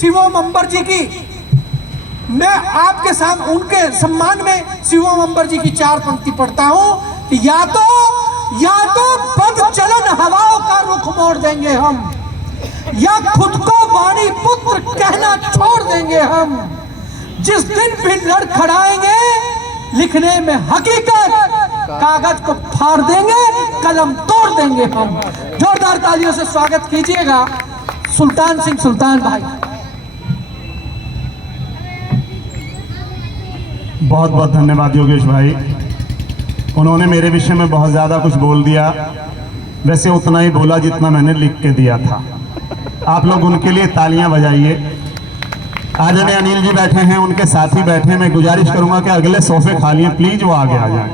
शिवम अंबर जी की, मैं आपके साथ उनके सम्मान में शिवम अंबर जी की 4 पंक्ति पढ़ता हूं कि या तो बद चलन हवाओं का रुख मोड़ देंगे हम, या खुद को वाणी पुत्र कहना छोड़ देंगे हम। जिस दिन भी लड़खड़ाएंगे लिखने में हकीकत, कागज को फाड़ देंगे, कलम तोड़ देंगे हम। जोरदार तालियों से स्वागत कीजिएगा सुल्तान सिंह सुल्तान भाई। बहुत बहुत धन्यवाद योगेश भाई, उन्होंने मेरे विषय में बहुत ज़्यादा कुछ बोल दिया, वैसे उतना ही बोला जितना मैंने लिख के दिया था। आप लोग उनके लिए तालियां बजाइए। आदरणीय अनिल जी बैठे हैं, उनके साथी बैठे हैं, मैं गुजारिश करूंगा कि अगले सोफे खाली हैं, प्लीज वो आगे आ जाएं।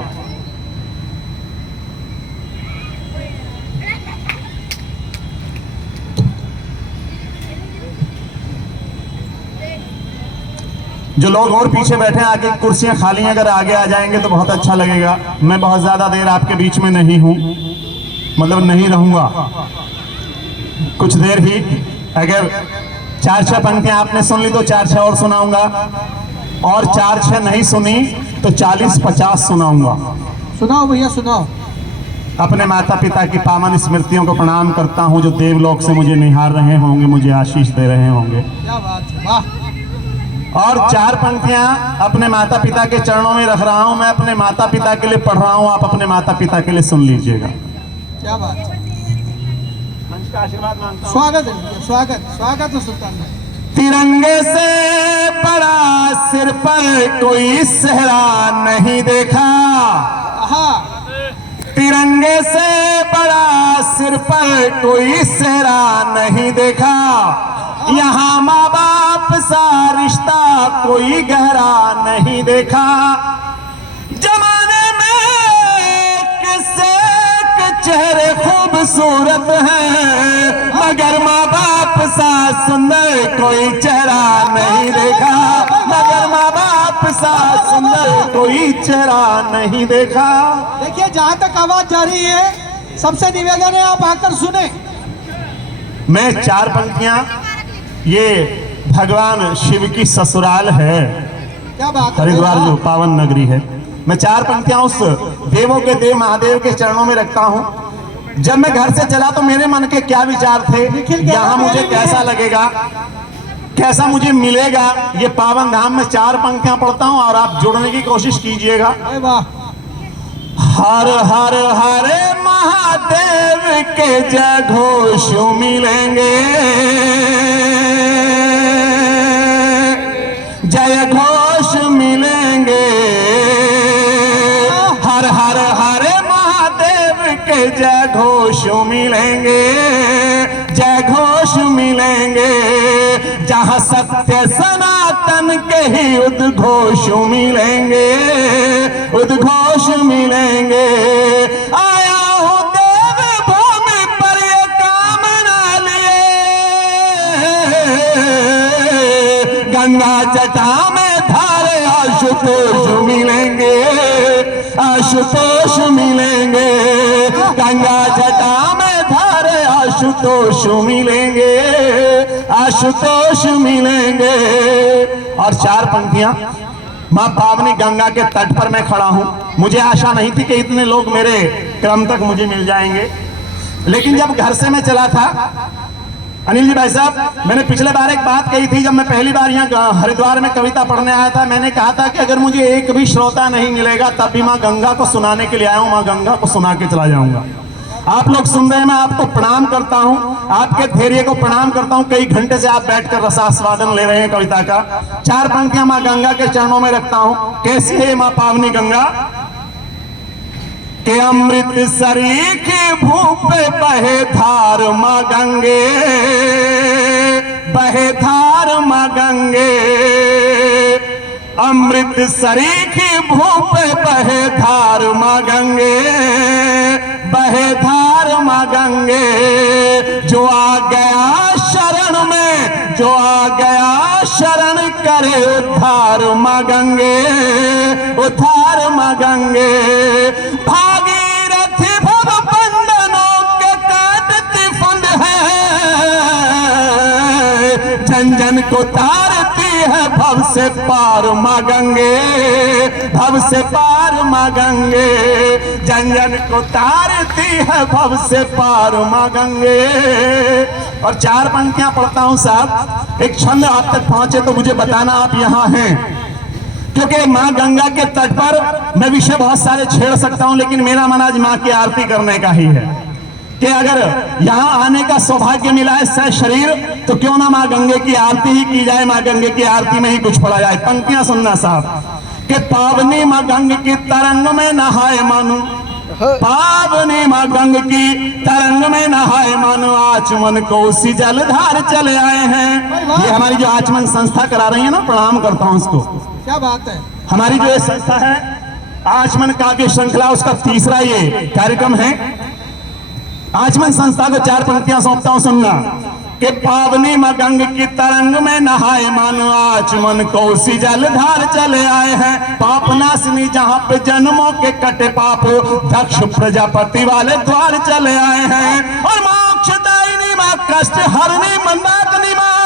जो लोग और पीछे बैठे हैं, आगे कुर्सियां खाली हैं, अगर आगे आ जाएंगे तो बहुत अच्छा लगेगा। मैं बहुत ज्यादा देर आपके बीच में नहीं हूं, मतलब नहीं रहूंगा, कुछ देर ही। अगर 4-6 पंक्तियां आपने सुन ली तो 4-6 और सुनाऊंगा, और 4-6 नहीं सुनी तो 40-50 सुनाऊंगा। सुनाओ भैया सुनाओ। अपने माता पिता की पावन स्मृतियों को प्रणाम करता हूं, जो देवलोक से मुझे निहार रहे होंगे, मुझे आशीष दे रहे होंगे। क्या बात है, वाह। और 4 पंक्तियां अपने माता पिता के चरणों में रख रहा हूं, मैं अपने माता पिता के लिए पढ़ रहा हूं, आप अपने माता पिता के लिए सुन लीजिएगा। क्या बात है, का आशीर्वाद मांगता हूं। स्वागत है, स्वागत स्वागत है सुल्तान भाई। तिरंगे से बड़ा सिर पर कोई सहरा नहीं देखा, तिरंगे से बड़ा सिर पर कोई सहरा नहीं देखा, यहाँ माँ बाप सा रिश्ता कोई गहरा नहीं देखा। जमाने में किसे के चेहरे खूबसूरत हैं, मगर माँ बाप सा सुंदर कोई चेहरा नहीं देखा, मगर माँ बाप सा सुंदर कोई चेहरा नहीं देखा। देखिए जहां तक आवाज जा रही है, सबसे निवेदन है आप आकर सुने। मैं 4 पंक्तियां, ये भगवान शिव की ससुराल है, क्या बात है, हरिद्वार जो पावन नगरी है, मैं 4 पंक्तियां उस देवों के देव महादेव के चरणों में रखता हूं। जब मैं घर से चला तो मेरे मन के क्या विचार थे, यहाँ मुझे कैसा लगेगा, कैसा मुझे मिलेगा, ये पावन धाम में 4 पंक्तियां पढ़ता हूं और आप जुड़ने की कोशिश कीजिएगा। हर हर हरे महादेव के जय घोष मिलेंगे, जय घोष मिलेंगे, हर हर हरे महादेव के जय घोष मिलेंगे, जय घोष मिलेंगे, जहाँ सत्य सनातन के ही उद्घोष मिलेंगे, उद्घोष मिलेंगे। आया हूँ देव भूमि पर ये कामना लिए, गंगा जटा में धारे आशुतोष मिलेंगे, आशुतोष मिलेंगे, गंगा जटा में धारे आशुतोष मिलेंगे, आशुतोष मिलेंगे। और 4 पंक्तियां, मां पावनी गंगा के तट पर मैं खड़ा हूं, मुझे आशा नहीं थी कि इतने लोग मेरे क्रम तक मुझे मिल जाएंगे, लेकिन जब घर से मैं चला था, अनिल जी भाई साहब, मैंने पिछले बार एक बात कही थी, जब मैं पहली बार यहाँ हरिद्वार में कविता पढ़ने आया था, मैंने कहा था कि अगर मुझे एक भी श्रोता नहीं मिलेगा तब भी माँ गंगा को सुनाने के लिए आया हूँ, माँ गंगा को सुना के चला जाऊंगा। आप लोग सुन रहे हैं, मैं आपको प्रणाम करता हूं, आपके धैर्य को प्रणाम करता हूं। कई घंटे से आप बैठकर रसास्वादन ले रहे हैं कविता का। 4 पंक्तियां मां गंगा के चरणों में रखता हूं। कैसी है मां पावनी गंगा? के अमृत सरीखी भूप बहे धार मां गंगे, बहे धार मां गंगे, अमृत सरीखी भूप बहे धार मां गंगे, बहे धार मां गंगे। जो आ गया शरण में, जो आ गया शरण करे उद्धार मां गंगे, उद्धार मां गंगे। भागीरथी भव बंधनों के काटती फंद है, जन जन को तारती है भव से पार माँ गंगे, भव से पार माँ गंगे, जन जन को तारती है भव से पार माँ गंगे। और 4 पंक्तियां पढ़ता हूं साहब, एक छंद आप तक पहुंचे तो मुझे बताना आप यहां हैं, क्योंकि माँ गंगा के तट पर मैं विषय बहुत सारे छेड़ सकता हूं, लेकिन मेरा मन आज माँ की आरती करने का ही है कि अगर यहां आने का सौभाग्य मिला है सह शरीर, तो क्यों ना माँ गंगे की आरती ही की जाए, माँ गंगे की आरती में ही कुछ पढ़ा जाए। पंक्तियां सुनना साहब कि पावनी माँ गंग की तरंग में नहाए मानो, पावनी माँ गंग की तरंग में नहाए मानो, आचमन को उसी जलधार चले आए हैं। ये हमारी जो आचमन संस्था करा रही है ना, प्रणाम करता हूं उसको, क्या बात है। हमारी जो ये संस्था है आचमन काव्य श्रृंखला, उसका तीसरा ये कार्यक्रम है। आचमन संस्था को 4 पंक्तियां सौंपता हूं, सुनना कि पावनी माँ गंग की तरंग में नहाए मानो, आचमन को उसी जलधार चले आए हैं। पाप नाशनी जहां पे जन्मों के कटे पाप, दक्ष प्रजापति वाले द्वार चले आए हैं। और मोक्षदायिनी माँ कष्ट हरनी मंदाकिनी माँ,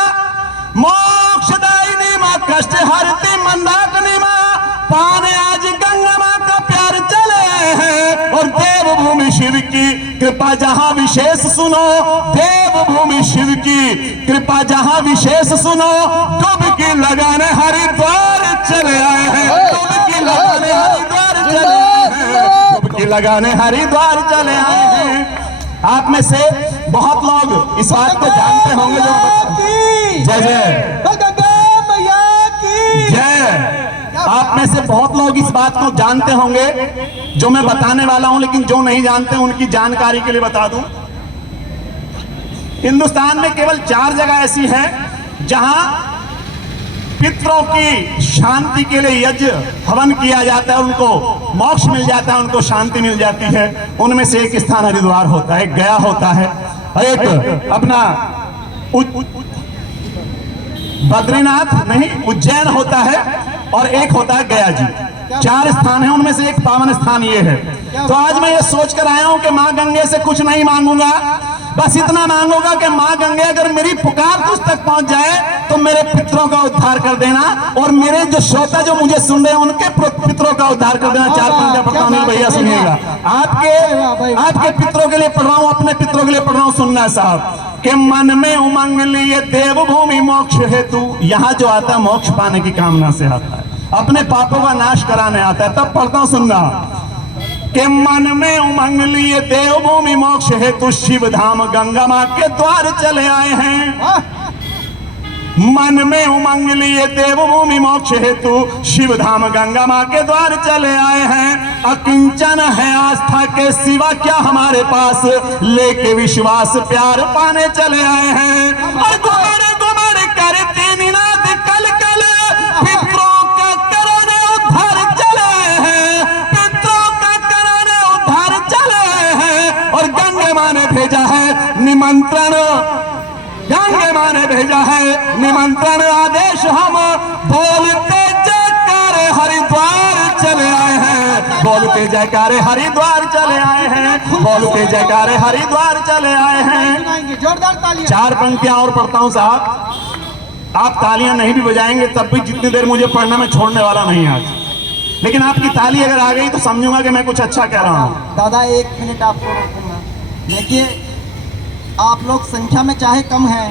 मोक्षदायिनी माँ कष्ट हरती मंदाकिनी माँ, पाने आज गंगा माँ का प्यार चले आए हैं। और देवभूमि शिव की कृपा जहां विशेष सुनो, देवभूमि शिव की कृपा जहां विशेष सुनो, डुबकी लगाने हरिद्वार चले आए हैं, डुबकी लगाने हरिद्वार चले आए हैं, डुबकी लगाने हरिद्वार चले आए हैं। आप में से बहुत लोग इस बात को जानते होंगे, जो जय जय मैया की जय। आप में से बहुत लोग इस बात को जानते होंगे जो मैं बताने वाला हूं, लेकिन जो नहीं जानते उनकी जानकारी के लिए बता दूं। हिंदुस्तान में केवल 4 जगह ऐसी हैं जहां पितरों की शांति के लिए यज्ञ हवन किया जाता है, उनको मोक्ष मिल जाता है, उनको शांति मिल जाती है। उनमें से एक स्थान हरिद्वार होता है, एक गया होता है, और एक अपना बद्रीनाथ नहीं उज्जैन होता है, और एक होता है गया जी। 4 स्थान हैं, उनमें से एक पावन स्थान ये है। तो आज मैं ये सोच कर आया हूं कि माँ गंगे से कुछ नहीं मांगूंगा, बस इतना मांगूंगा कि माँ गंगे अगर मेरी पुकार तुझ तक पहुंच जाए तो मेरे पितरों का उद्धार कर देना, और मेरे जो श्रोता जो मुझे सुन रहे हैं उनके पितरों का उद्धार कर देना। 4 पंक्तियां पढ़ता हूं भैया, सुनिएगा। आपके पितरों के लिए पढ़ रहा हूं, अपने पितरों के लिए पढ़ रहा हूं, सुनना साहब कि मन में उमंग लिए देवभूमि मोक्ष हेतु, यहां जो आता है मोक्ष पाने की कामना से आता है, अपने पापों का नाश कराने आता है। तब पढ़ता हूं, सुनना कि मन में उमंग लिए देवभूमि मोक्ष हेतु, शिव धाम गंगा मां के द्वार चले आए हैं। मन में उमंग लिए देवभूमि मोक्ष हेतु, शिव धाम गंगा मां के द्वार चले आए हैं। अकिंचन है आस्था के सिवा क्या हमारे पास, लेके विश्वास प्यार पाने चले आए हैं। और गुमड़ गुमड़ करते निनाद कल कल, पितरों का कराने उद्धार चले हैं, पितरों का कराने उद्धार चले हैं। और गंगे मां ने भेजा है निमंत्रण, गंगे मां ने भेजा है निमंत्रण आदेश, हम बोलते जयकारे हरिद्वार चले आए हैं, बोलते जयकारे हरिद्वार चले आए हैं, बोलते जयकारे हरिद्वार चले आए हैं। जोरदार तालियां। 4 पंक्तियां और पढ़ता हूं साहब, आप तालियां नहीं भी बजाएंगे तब भी जितनी देर मुझे पढ़ना मैं छोड़ने वाला नहीं आज, लेकिन आपकी ताली अगर आ गई तो समझूंगा कि मैं कुछ अच्छा कह रहा हूं। दादा 1 मिनट आपको रोकूंगा। देखिए आप लोग संख्या में चाहे कम हैं,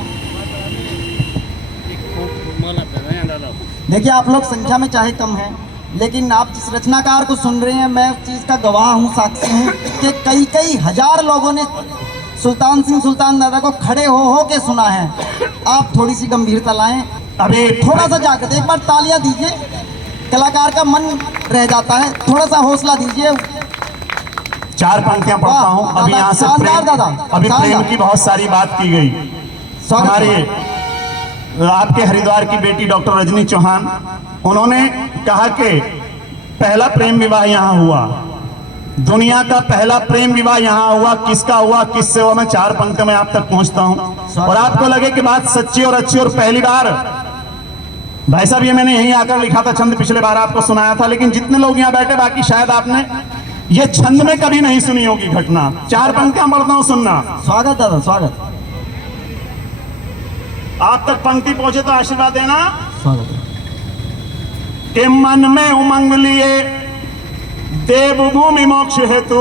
देखिए आप लोग संख्या में चाहे कम हैं, लेकिन आप जिस रचनाकार को सुन रहे हैं, मैं उस चीज़ का गवाह हूँ, साक्षी हूँ कि कई हजार लोगों ने सुल्तान सिंह सुल्तान दादा को खड़े हो के सुना है। आप थोड़ी सी गंभीरता लाएं, अभी थोड़ा सा जाकर एक बार तालियां दीजिए, कलाकार का मन रह जाता है, थोड़ा सा हौसला दीजिए। 4 पंक्तियां पढ़ता हूं। अभी यहाँ से अभी प्रेम की बहुत सारी बात की गई। हमारे आपके हरिद्वार की बेटी डॉक्टर रजनी चौहान, उन्होंने कहा कि पहला प्रेम विवाह यहाँ हुआ, दुनिया का पहला प्रेम विवाह यहाँ हुआ, किसका हुआ, किससे हुआ, मैं 4 पंक्तियों में आप तक पहुंचता हूं। और आपको लगे कि बात सच्ची और अच्छी और पहली बार, भाई साहब ये मैंने यहीं आकर लिखा था छंद, पिछले बार आपको सुनाया था, लेकिन जितने लोग यहाँ बैठे बाकी शायद आपने ये छंद में कभी नहीं सुनी होगी घटना। 4 पंक्तियां पढ़ता हूं, सुनना। स्वागत दादा, स्वागत। आप तक पंक्ति पहुंचे तो आशीर्वाद देना। स्वागत है। के मन में उमंग लिए देवभूमि मोक्ष हेतु,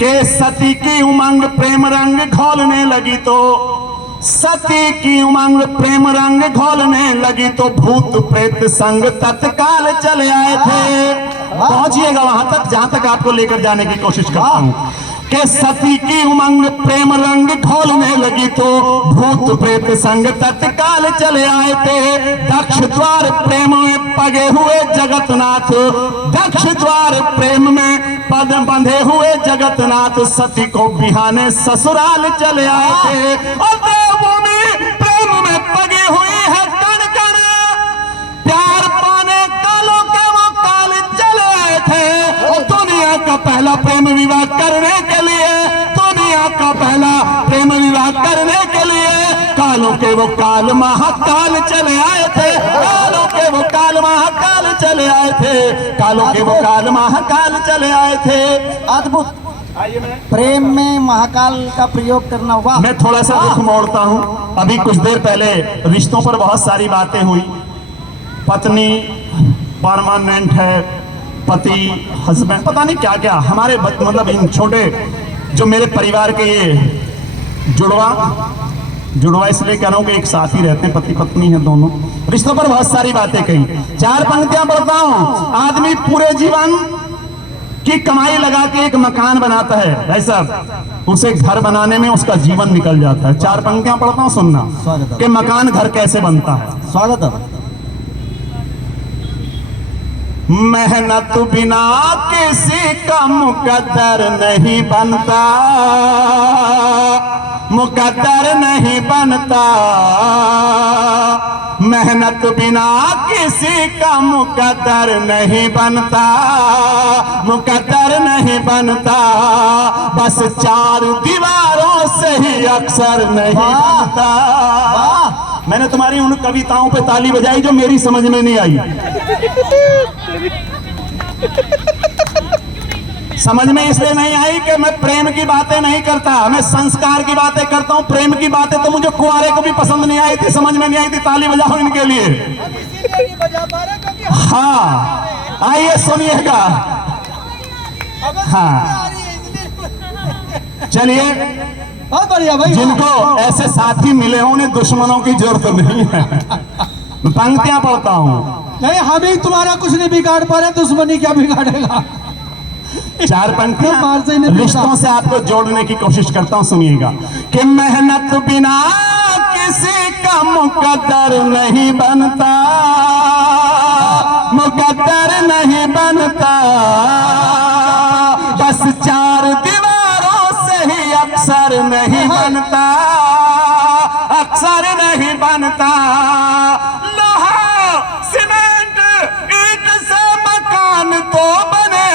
के सती की उमंग प्रेम रंग घोलने लगी तो, सती की उमंग प्रेम रंग घोलने लगी तो भूत प्रेत संग तत्काल चले आए थे। पहुंचिएगा वहां तक जहां तक आपको लेकर जाने की कोशिश करता हूं। के सती की उमंग प्रेम रंग घोलने लगी तो भूत प्रेत संग तत्काल चले आए थे। दक्ष द्वार प्रेम में पगे हुए जगतनाथ, दक्ष द्वार प्रेम में पद बंधे हुए जगतनाथ सती को बिहाने ससुराल चले आए थे। और देवभूमि प्रेम में पगी हुई है कण कण, प्यार पाने कालों के वो काल चले आए थे। और दुनिया का पहला प्रेम विवाह करने के लिए, दुनिया का पहला प्रेम विवाह करने के लिए कालों के वो काल महाकाल चले आए थे। कालों के वो काल महाकाल चले आए थे। कालों के वो काल महाकाल चले आए थे। अद्भुत। प्रेम में महाकाल का प्रयोग करना, वाह। मैं थोड़ा सा रुख मोड़ता हूं। अभी कुछ देर पहले रिश्तों पर बहुत सारी बातें हुई। पत्नी परमानेंट है, पति हस्बैंड, पता नहीं क्या क्या हमारे मतलब इन छोटे जो मेरे परिवार के ये जुड़वा इसलिए कह रहा हूं कि एक साथ ही रहते हैं, पति पत्नी है दोनों। रिश्तों पर बहुत सारी बातें कही। चार पंक्तियां पढ़ता हूं। आदमी पूरे जीवन की कमाई लगा के एक मकान बनाता है भाई साहब, उसे घर बनाने में उसका जीवन निकल जाता है। चार पंक्तियां पढ़ता हूं, सुनना कि मकान घर कैसे बनता है। स्वागत है। मेहनत बिना किसी का मुकद्दर नहीं बनता, मुकद्दर नहीं बनता। मेहनत बिना किसी का मुकद्दर नहीं बनता, मुकद्दर नहीं बनता। बस चार दीवारों से ही अक्सर नहीं बनता। मैंने तुम्हारी उन कविताओं पे ताली बजाई जो मेरी समझ में नहीं आई। समझ में इसलिए नहीं आई कि मैं प्रेम की बातें नहीं करता, मैं संस्कार की बातें करता हूं। प्रेम की बातें तो मुझे कुंवारे को भी पसंद नहीं आई थी, समझ में नहीं आई थी। ताली बजाओ इनके लिए। हाँ, आइए सुनिएगा। हाँ, चलिए। बहुत बढ़िया भाई। जिनको ऐसे साथी मिले हों उन्हें दुश्मनों की जरूरत नहीं है। पंक्तियां पढ़ता हूं। नहीं, हम ही तुम्हारा कुछ नहीं बिगाड़ पा रहे, दुश्मनी क्या बिगाड़ेगा। चार पंक्तियां रिश्तों से आपको जोड़ने की कोशिश करता हूं, सुनिएगा। कि मेहनत बिना किसी का मुकद्दर नहीं बनता, मुकद्दर नहीं बनता। बस चार दीवारों से ही अक्सर नहीं बनता, अक्सर नहीं बनता। लोहा सीमेंट ईंट से मकान तो बने,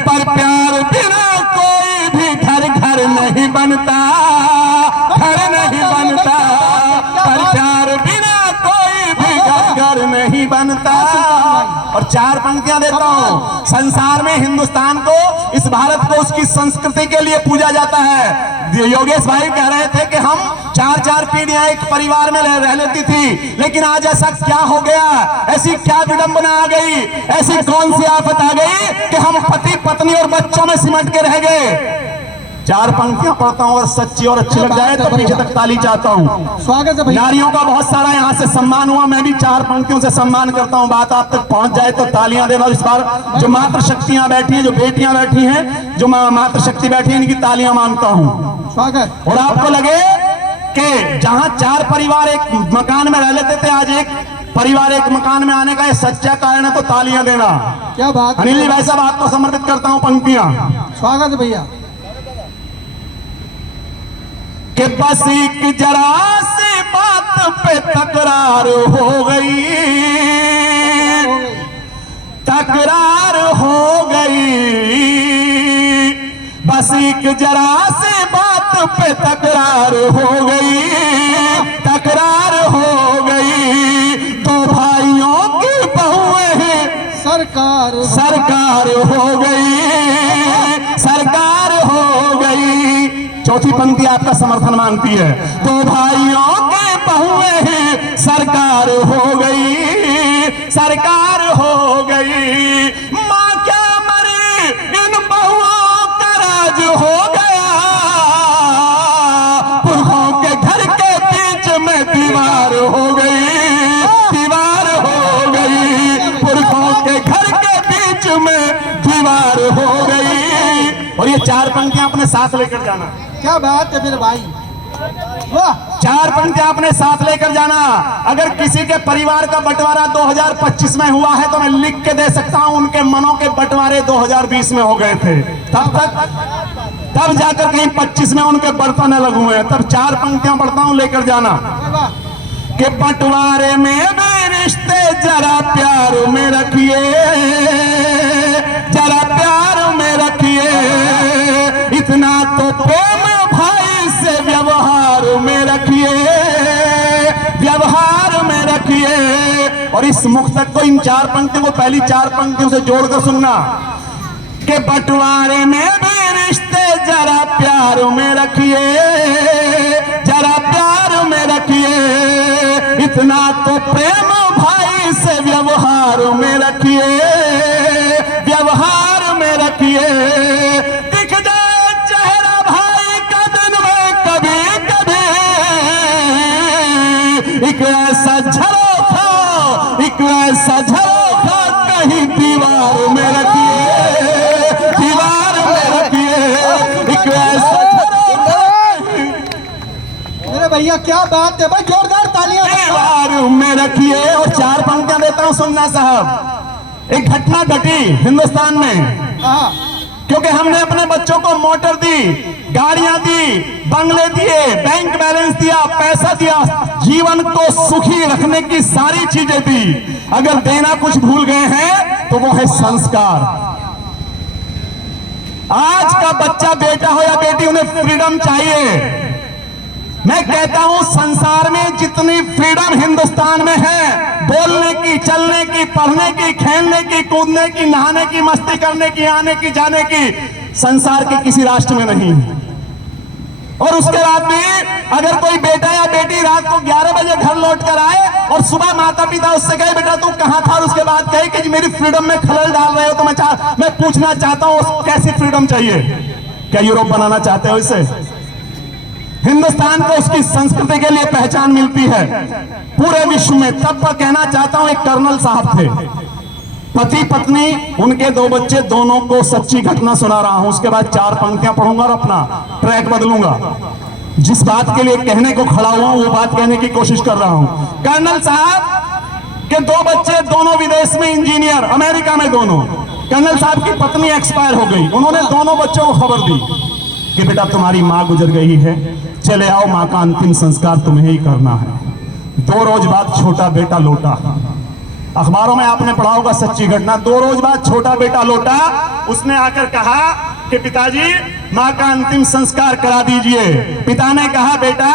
पर प्यार बिना कोई भी घर घर नहीं बनता, घर नहीं बनता। पर प्यार बिना कोई भी घर नहीं बनता। और चार पंक्तियां देता हूं। संसार में हिंदुस्तान को, इस भारत को उसकी संस्कृति के लिए पूजा जाता है। योगेश भाई कह रहे थे कि हम चार चार पीढ़ियां एक परिवार में रह लेती थी, लेकिन आज ऐसा क्या हो गया, ऐसी क्या विडंबना आ गई, ऐसी कौन सी आफत आ गई कि हम पति पत्नी और बच्चों में सिमट के रह गए। चार पंक्तियां पढ़ता हूं और सच्ची और अच्छी लग जाए तो पीछे तक ताली चाहता हूं। स्वागत है भैया। नारियों का बहुत सारा यहां से सम्मान हुआ, मैं भी चार पंक्तियों से सम्मान करता हूं। बात आप तक पहुंच जाए तो तालियां देना। इस बार जो मातृ शक्तियां बैठी हैं, जो बेटियां बैठी हैं, जो मातृ शक्ति बैठी है, इनकी तालियां मानता हूं। स्वागत। और आपको लगे कि जहां चार परिवार एक मकान में रह लेते थे, आज एक परिवार एक मकान में आने का ये सच्चा कारण है, तो तालियां देना। क्या बात। अनिल जी भाई साहब, आपको समर्पित करता हूं पंक्तियां। स्वागत है भैया। कि बस एक जरा सी बात पे तकरार हो गई, तकरार हो गई। बस एक जरा सी बात पे तकरार हो गई, तकरार हो गई। दो भाइयों की बहुएं सरकार सरकार हो गई, सरकार हो गई। चौथी पंक्ति आपका समर्थन मांगती है। दो भाइयों के बहुए हैं, सरकार हो गई, सरकार हो गई। माँ क्या मरी, इन बहुओं का राज हो गया। पुरखों के घर के बीच में दीवार हो गई, दीवार हो गई। पुरखों के घर के बीच में दीवार हो गई। और ये 4 पंक्तियां अपने साथ लेकर जाना। क्या बात है मेरे भाई, वाह। 4 पंक्तियां अपने साथ लेकर जाना। अगर किसी के परिवार का बंटवारा 2025 में हुआ है तो मैं लिख के दे सकता हूं उनके मनों के बंटवारे 2020 में हो गए थे। तब जाकर कहीं 25 में उनके बर्तन अलग हुए हैं। तब 4 पंक्तियां पढ़ता हूं, लेकर जाना। वाह। कि बंटवारे में भी रिश्ते जरा प्यार में रखिए, जरा प्यार में रखिए। इतना तो प्रेम भाई से व्यवहार में रखिए, व्यवहार में रखिए। और इस मुक्तक को, इन 4 पंक्तियों को पहली 4 पंक्तियों से जोड़कर सुनना कि बंटवारे में भी रिश्ते जरा प्यार में रखिए, जरा प्यार में रखिए। इतना तो प्रेम भाई से व्यवहार में रखिए, व्यवहार में रखिए। दिख जाए चेहरा भाई का दिन में कभी कभी, एक ऐसा झरोखा, एक ऐसा झरोखा कहीं दीवार में रखिए, दीवार में रखिए। एक ऐसा झरोखा मेरे भैया क्या बात है भाई, जोरदार तालियां। दीवार में रखिए। और 4 पंक्तियां देता हूं, सुनना साहब। एक घटना घटी हिंदुस्तान में, हाँ। क्योंकि हमने अपने बच्चों को मोटर दी, गाड़ियां दी, बंगले दिए, बैंक बैलेंस दिया, पैसा दिया, जीवन को सुखी रखने की सारी चीजें दी। अगर देना कुछ भूल गए हैं तो वो है संस्कार। आज का बच्चा, बेटा हो या बेटी, उन्हें फ्रीडम चाहिए। मैं कहता हूं संसार में जितनी फ्रीडम हिंदुस्तान में है, बोलने की, चलने की, पढ़ने की, खेलने की, कूदने की, नहाने की, मस्ती करने की, आने की, जाने की, संसार के किसी राष्ट्र में नहीं। और उसके बाद भी अगर कोई बेटा या बेटी रात को 11 बजे घर लौट कर आए और सुबह माता पिता उससे कहे बेटा तू कहां था, और उसके बाद कहे कि जी मेरी फ्रीडम में खलल डाल रहे हो, तो मैं पूछना चाहता हूं कैसी फ्रीडम चाहिए? क्या यूरोप बनाना चाहते हो इसे? हिंदुस्तान को उसकी संस्कृति के लिए पहचान मिलती है पूरे विश्व में। तब पर कहना चाहता हूं, एक कर्नल साहब थे, पति पत्नी, उनके 2 बच्चे, दोनों को सच्ची घटना सुना रहा हूं। उसके बाद 4 पंक्तियां पढ़ूंगा और अपना ट्रैक बदलूंगा। जिस बात के लिए कहने को खड़ा हुआ हूं वो बात कहने की कोशिश कर रहा हूं। कर्नल साहब के 2 बच्चे, दोनों विदेश में इंजीनियर, अमेरिका में दोनों। कर्नल साहब की पत्नी एक्सपायर हो गई। उन्होंने दोनों बच्चों को खबर दी कि बेटा तुम्हारी माँ गुजर गई है, चले आओ, माँ का अंतिम संस्कार तुम्हें ही करना है। 2 रोज बाद छोटा बेटा लौटा। अखबारों में आपने पढ़ा होगा सच्ची घटना। 2 रोज बाद छोटा बेटा लौटा। उसने आकर कहा कि पिताजी माँ का अंतिम संस्कार करा दीजिए। पिता ने कहा बेटा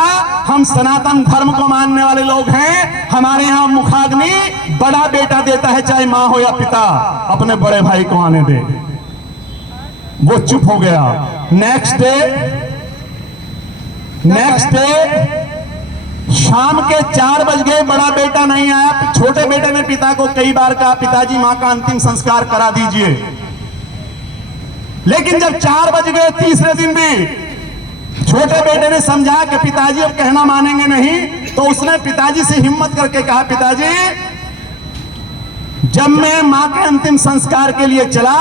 हम सनातन धर्म को मानने वाले लोग हैं, हमारे यहाँ मुखाग्नि बड़ा बेटा देता है, चाहे माँ हो या पिता, अपने बड़े भाई को आने दे। वो चुप हो गया। नेक्स्ट डे शाम के 4 बज गए, बड़ा बेटा नहीं आया। छोटे बेटे ने पिता को कई बार कहा पिताजी मां का अंतिम संस्कार करा दीजिए। लेकिन जब 4 बज गए तीसरे दिन भी छोटे बेटे ने समझा कि पिताजी अब कहना मानेंगे नहीं, तो उसने पिताजी से हिम्मत करके कहा पिताजी जब मैं मां के अंतिम संस्कार के लिए चला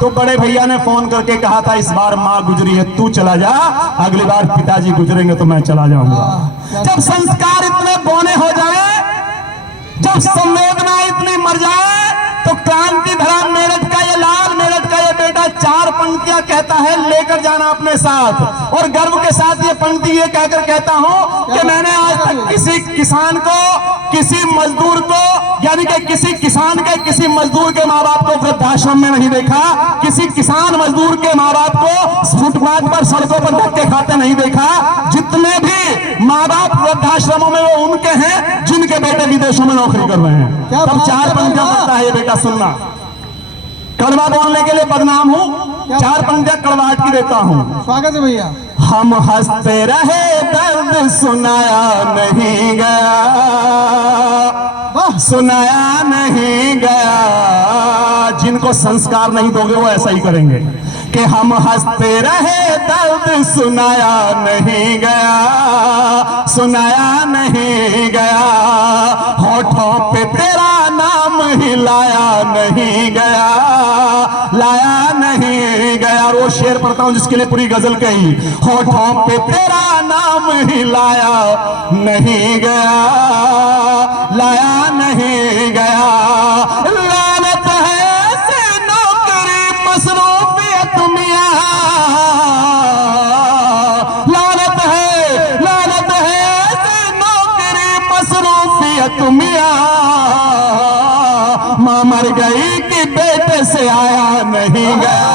तो बड़े भैया ने फोन करके कहा था इस बार मां गुजरी है, तू चला जा, अगली बार पिताजी गुजरेंगे तो मैं चला जाऊंगा। जब संस्कार इतने बौने हो जाए, जब संवेदना इतनी मर जाए, तो क्रांति धरा मेरठ का ये लाल, मेरठ का ये बेटा 4 पंक्तियां कहता है लेकर जाना अपने साथ। और गर्व के साथ ये पंक्ति ये कहकर कहता हूं कि मैंने आज तक किसी किसान को, किसी मजदूर को, यानी कि किसी किसान के, किसी मजदूर के माँ बाप को वृद्धाश्रम में नहीं देखा, किसी किसान मजदूर के माँ बाप को फुटपाथ पर, सड़कों पर धक्के खाते नहीं देखा। जितने भी माँ बाप वृद्धाश्रमों में वो उनके हैं जिनके बेटे विदेशों में नौकरी कर रहे हैं। तब 4 पंक्तियां पढ़ता है ये बेटा, सुनना। कड़वा बोलने के लिए बदनाम हूं, 4 पंक्तियां कड़वाहट की देता हूं। स्वागत है भैया। हम हंसते रहे दर्द सुनाया नहीं गया, सुनाया नहीं गया। जिनको संस्कार नहीं दोगे वो ऐसा ही करेंगे कि हम हंसते रहे दर्द सुनाया नहीं गया, सुनाया नहीं गया। होठों पे तेरा नाम ही लाया नहीं गया, लाया नहीं गया। और वो शेर पढ़ता हूं जिसके लिए पूरी गजल कही। होठों पे तेरा नाम ही लाया नहीं गया, लाया नहीं गया। लानत है ऐसे नौकरी मसरूफियत मियां, लानत है ऐसे नौकरी मसरूफियत मियां। मां मर गई कि बेटे से आया नहीं गया,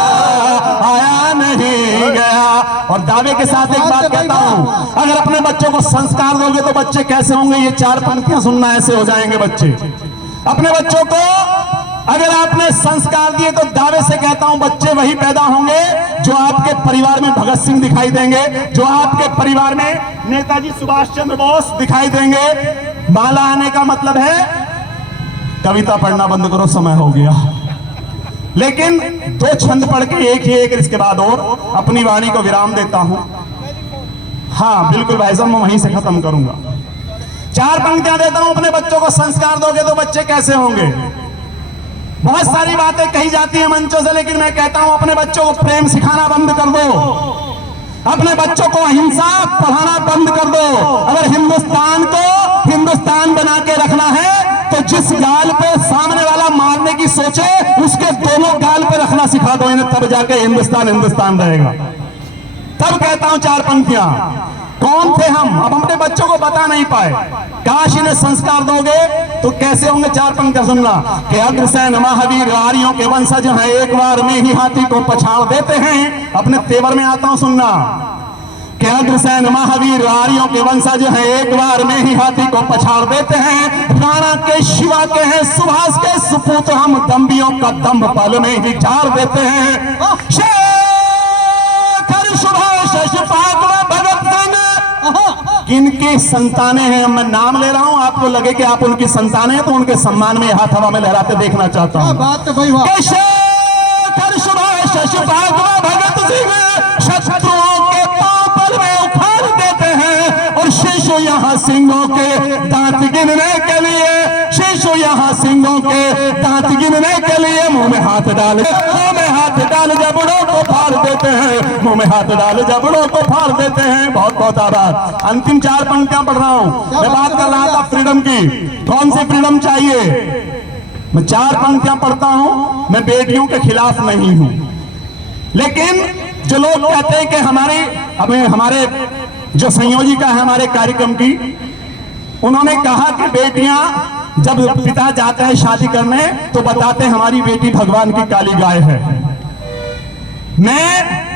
आया नहीं गया। और दावे के साथ एक बात कहता हूं, अगर अपने बच्चों को संस्कार दोगे तो बच्चे कैसे होंगे, ये चार पंक्तियां सुनना, ऐसे हो जाएंगे बच्चे। अपने बच्चों को अगर आपने संस्कार दिए तो दावे से कहता हूं बच्चे वही पैदा होंगे जो आपके परिवार में भगत सिंह दिखाई देंगे, जो आपके परिवार में नेताजी सुभाष चंद्र बोस दिखाई देंगे। माला आने का मतलब है कविता पढ़ना बंद करो, समय हो गया। लेकिन दो छंद पढ़ के एक इसके बाद और अपनी वाणी को विराम देता हूं। हाँ बिल्कुल भाई साहब, मैं वहीं से खत्म करूंगा। चार पंक्तियां देता हूं, अपने बच्चों को संस्कार दोगे तो बच्चे कैसे होंगे। बहुत सारी बातें कही जाती है मंचों से, लेकिन मैं कहता हूं अपने बच्चों को प्रेम सिखाना बंद कर दो, अपने बच्चों को अहिंसा पढ़ाना बंद कर दो। अगर हिंदुस्तान को हिंदुस्तान बना के रखना है तो जिस गाल पे सामने वाला मारने की सोचे उसके दोनों गाल पे रखना सिखा दो इन्हें, तब जाके हिंदुस्तान हिंदुस्तान रहेगा। तब कहता हूं चार पंक्तियां। कौन थे हम, अब अपने बच्चों को बता नहीं पाए, काश इन्हें संस्कार दोगे तो कैसे होंगे। चार पंक्तियां सुनना कि अग्रसेन महावीर आर्यों के वंशज हैं, एक बार में ही हाथी को पछाड़ देते हैं। अपने तेवर में आता हूं सुनना कि अग्रसेन महावीर आर्यों के वंशज हैं, एक बार में ही हाथी को पछाड़ देते हैं। राणा के शिवा के हैं, सुभाष के सुपूत हम, दंभियों का दंभ पल में ही झाड़ देते हैं। शेखर सुभाष अशफाक व भगत सिंह किनकी संतानें हैं, मैं नाम ले रहा हूं, आपको लगे कि आप उनकी संतानें हैं तो उनके सम्मान में हाथ हवा में लहराते देखना चाहता हूं। बात भाई वाह। शेखर सुभाष अशफाक व भगत सिंह शत्रुओं के पांव पर में उखाड़ देते हैं। और शिशु यहाँ सिंहों के दांत गिनने के लिए, शिशु यहाँ सिंहों के दांत गिनने के लिए मुंह में हाथ डाल, मुंह में हाथ डाल जबड़ों को फाड़ देते हैं, मुंह में हाथ डाल जबड़ों को फाड़ देते हैं। बहुत बहुत आभार। अंतिम चार पंक्तियां पढ़ रहा हूं। मैं बात कर रहा था फ्रीडम की, कौन सी फ्रीडम चाहिए। मैं चार पंक्तियां पढ़ता हूं, मैं बेटियों के खिलाफ नहीं हूं, लेकिन जो लोग कहते हैं कि हमारे जो संयोजिका है हमारे कार्यक्रम की, उन्होंने कहा कि बेटियां जब पिता जाते हैं शादी करने तो बताते हैं हमारी बेटी भगवान की काली गाय है। मैं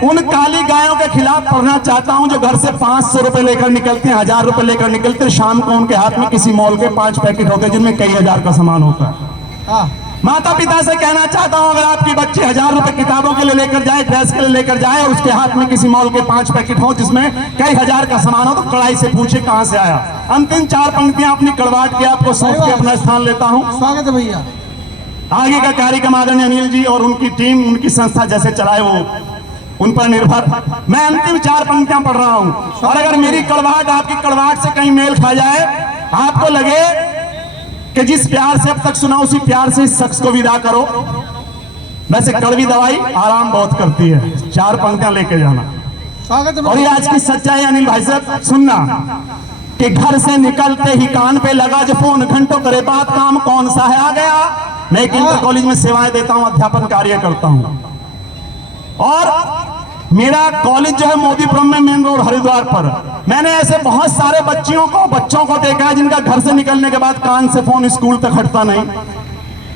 उन काली गायों के खिलाफ पढ़ना चाहता हूं जो घर से 500 रुपए लेकर निकलते हैं, 1000 रुपए लेकर निकलते हैं, शाम को उनके हाथ में किसी मॉल के 5 पैकेट होते हैं जिनमें कई हजार का सामान होता है। माता पिता से कहना चाहता हूं अगर आपकी बच्ची 1000 रुपए किताबों के लिए लेकर जाए, ड्रेस के लिए लेकर जाए और उसके हाथ में किसी मॉल के 5 पैकेट हो जिसमें कई हजार का सामान हो तो कड़ाई से पूछे कहां से आया। अंतिम चार पंक्तियां अपनी कड़वाहट की आपको सौंप के अपना स्थान लेता हूं। स्वागत है भैया। आगे का कार्यक्रम आदरणीय अनिल जी और उनकी टीम, उनकी संस्था जैसे चलाए वो उन पर निर्भर। मैं अंतिम चार पंक्तियां पढ़ रहा हूं और अगर मेरी कड़वाहट आपकी कड़वाहट से कहीं मेल खा जाए, आपको लगे कि जिस प्यार से अब तक सुना उसी प्यार से इस शख्स को विदा करो। वैसे कड़वी दवाई आराम बहुत करती है। चार पंक्तियां लेके जाना। स्वागत है। और ये आज की सच्चाई अनिल भाई साहब सुनना कि घर से निकलते ही कान पे लगा जो फोन, घंटों करे बात, काम कौन सा है आ गया। मैं एक इंटर कॉलेज में सेवाएं देता हूं, अध्यापन कार्य करता हूं और मेरा कॉलेज जो है मोदीपुरम में, मेन रोड हरिद्वार पर। मैंने ऐसे बहुत सारे बच्चों को देखा है जिनका घर से निकलने के बाद कान से फोन स्कूल तक हटता नहीं,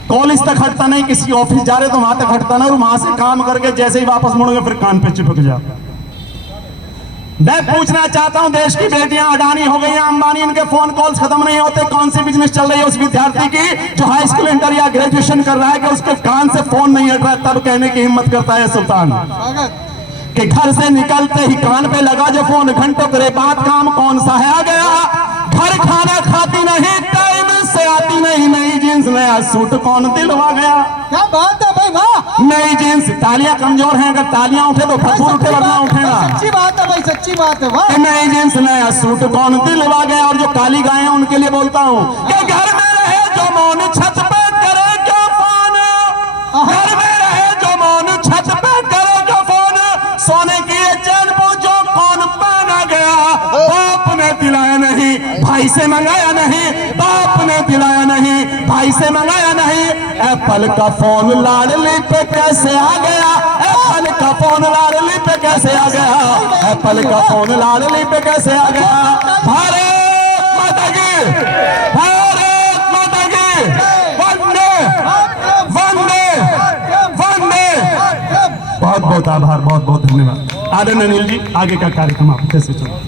कॉलेज तक हटता नहीं, किसी ऑफिस जा रहे तो वहां तक हटता नहीं और वहां से काम करके जैसे ही वापस मुड़ोगे फिर कान पे चिपक जाता। मैं पूछना चाहता हूं, देश की बेटियां अडानी हो गई हैं, अंबानी, इनके फोन कॉल्स खत्म नहीं होते। कौन सी बिजनेस चल रही है उस विद्यार्थी की जो हाई स्कूल, इंटर या ग्रेजुएशन कर रहा है कि उसके कान से फोन नहीं हट रहा, तब कहने की हिम्मत करता है सुल्तान। कि घर से निकलते ही कान पे लगा जो फोन, घंटों करे बाद काम कौन सा है आ गया। घर खाना खाती नहीं, टाइम से आती नहीं, नई जींस नया सूट कौन दिलवा गया। क्या बात है भाई, वाह। नई जींस, तालियां कमजोर हैं, अगर तालियां उठे तो फतूर उठे वरना उठेगा। सच्ची बात है भाई, सच्ची बात है, वाह। कि नई जींस नया सूट कौन दिलवा गया। और जो काली गाय हैं उनके लिए बोलता हूँ कि घर में रहे जो मौन, छत पे करे जो फोन। घर में रहे जो मौन, छत पे करे जो फोन। सोने की ये चैन पूछो कौन पहना गया। बाप ने दिलाया नहीं, भाई से मंगाया नहीं, बाप ने दिलाया नहीं, भाई से मंगाया नहीं। एप्पल का फोन लाडली पे कैसे आ गया। एप्पल का फोन लाडली पे कैसे आ गया। एप्पल का फोन लाडली पे कैसे आ गया। भारत माता की, भारत माता की, वंदे वंदे वंदे। बहुत बहुत आभार, बहुत बहुत धन्यवाद। आदरणीय अनिल जी, आगे का कार्यक्रम आप कैसे चलो।